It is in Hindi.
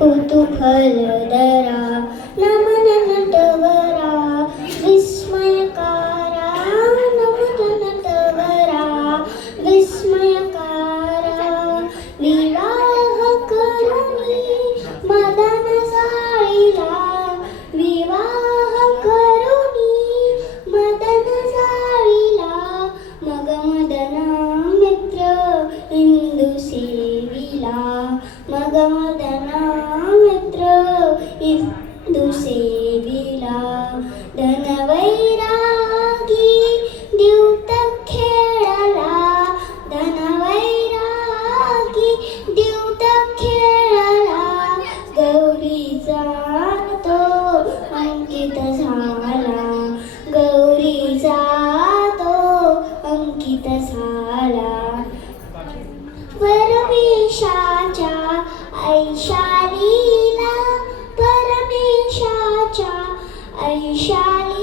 ಕುತುಹಲದರ ನಮ सेविला मगाधना मित्र इंदु सेवि ऐशालीला परमेशाच्या ऐशाली